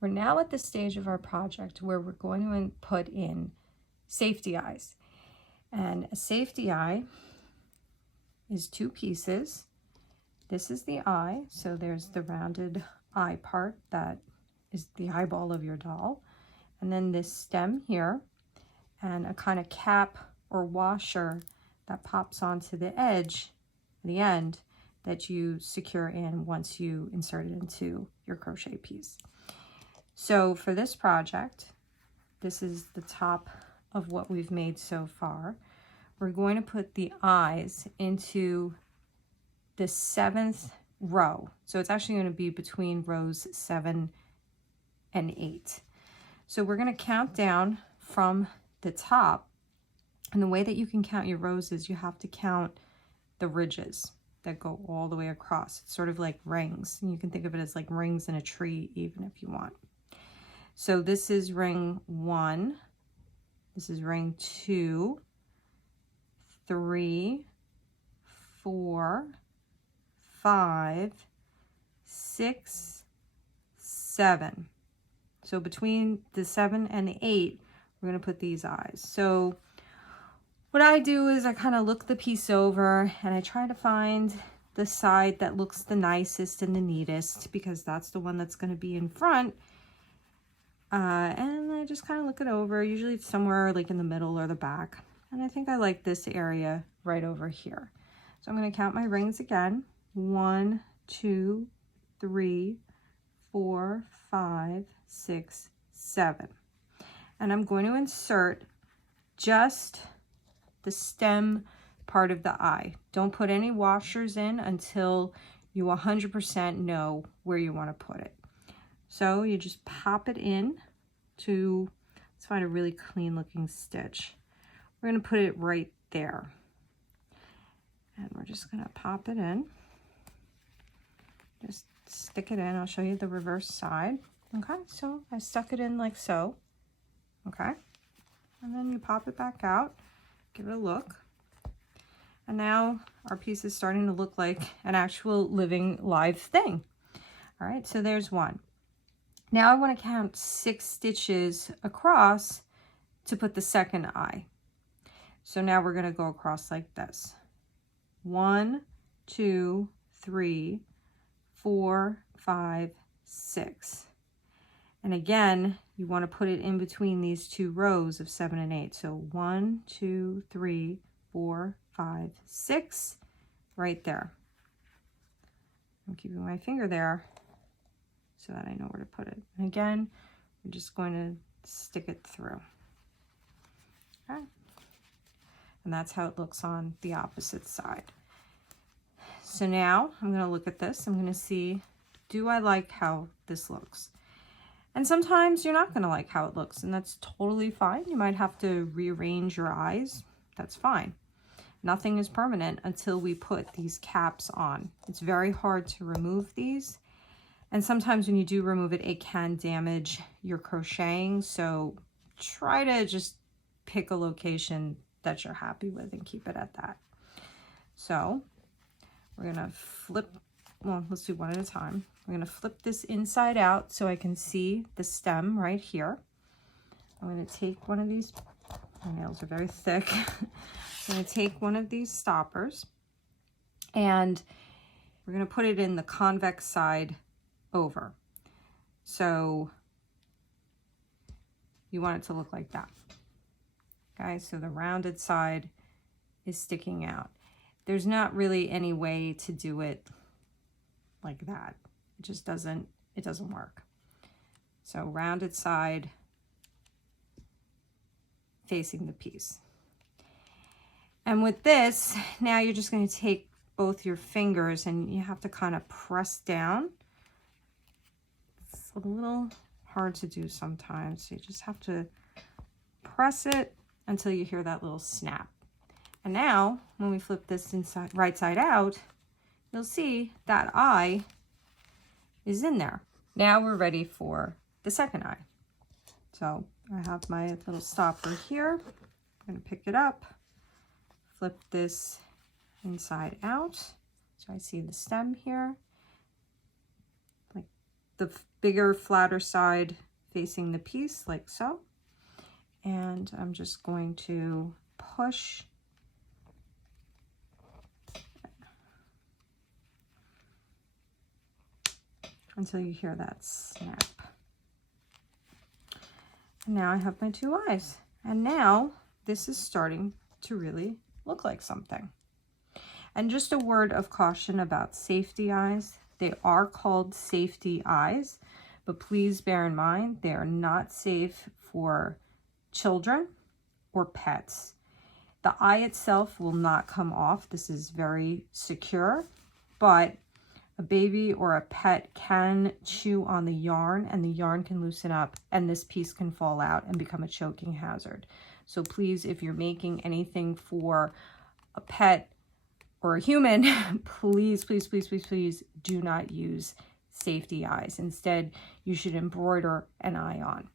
We're now at the stage of our project where we're going to put in safety eyes. And a safety eye is 2 pieces. This is the eye, so there's the rounded eye part that is the eyeball of your doll. And then this stem here, and a kind of cap or washer that pops onto the edge, the end, that you secure in once you insert it into your crochet piece. So for this project, this is the top of what we've made so far. We're going to put the eyes into the 7th row. So it's actually going to be between rows 7 and 8. So we're going to count down from the top. And the way that you can count your rows is you have to count the ridges that go all the way across. It's sort of like rings. And you can think of it as like rings in a tree, even if you want. So this is ring 1, this is ring 2, 3, 4, 5, 6, 7. So between the 7 and the 8, we're going to put these eyes. So what I do is I kind of look the piece over and I try to find the side that looks the nicest and the neatest, because that's the one that's going to be in front. And I just kind of look it over. Usually it's somewhere like in the middle or the back. And I think I like this area right over here. So I'm going to count my rings again. 1, 2, 3, 4, 5, 6, 7. And I'm going to insert just the stem part of the eye. Don't put any washers in until you 100% know where you want to put it. So you just pop it in to, let's find a really clean looking stitch. We're going to put it right there. And we're just going to pop it in. Just stick it in. I'll show you the reverse side. Okay, so I stuck it in like so. Okay, and then you pop it back out, give it a look. And now our piece is starting to look like an actual living live thing. All right, so there's one. Now I want to count 6 stitches across to put the second eye. So now we're going to go across like this. 1, 2, 3, 4, 5, 6. And again, you want to put it in between these 2 rows of 7 and 8. So 1, 2, 3, 4, 5, 6, right there. I'm keeping my finger there so that I know where to put it. And again, we're just going to stick it through. Okay. And that's how it looks on the opposite side. So now I'm going to look at this. I'm going to see, do I like how this looks? And sometimes you're not going to like how it looks, and that's totally fine. You might have to rearrange your eyes. That's fine. Nothing is permanent until we put these caps on. It's very hard to remove these. And sometimes when you do remove it, it can damage your crocheting. So try to just pick a location that you're happy with and keep it at that. So we're going to flip, well, let's do one at a time. We're going to flip this inside out so I can see the stem right here. I'm going to take one of these, my nails are very thick. I'm going to take one of these stoppers and we're going to put it in the convex side over. So you want it to look like that. Okay, so the rounded side is sticking out. There's not really any way to do it like that. It just doesn't, it doesn't work. So rounded side facing the piece. And with this, now you're just going to take both your fingers and you have to kind of press down. It's a little hard to do sometimes. So you just have to press it until you hear that little snap. And now when we flip this inside, right side out, you'll see that eye is in there. Now we're ready for the second eye. So I have my little stopper here. I'm going to pick it up, flip this inside out. So I see the stem here, like the bigger, flatter side facing the piece like so. And I'm just going to push until you hear that snap. And now I have my two eyes. And now this is starting to really look like something. And just a word of caution about safety eyes. They are called safety eyes, but please bear in mind they are not safe for children or pets. The eye itself will not come off. This is very secure, but a baby or a pet can chew on the yarn and the yarn can loosen up and this piece can fall out and become a choking hazard. So please, if you're making anything for a pet or a human, please, please, please, please, please do not use safety eyes. Instead, you should embroider an eye on.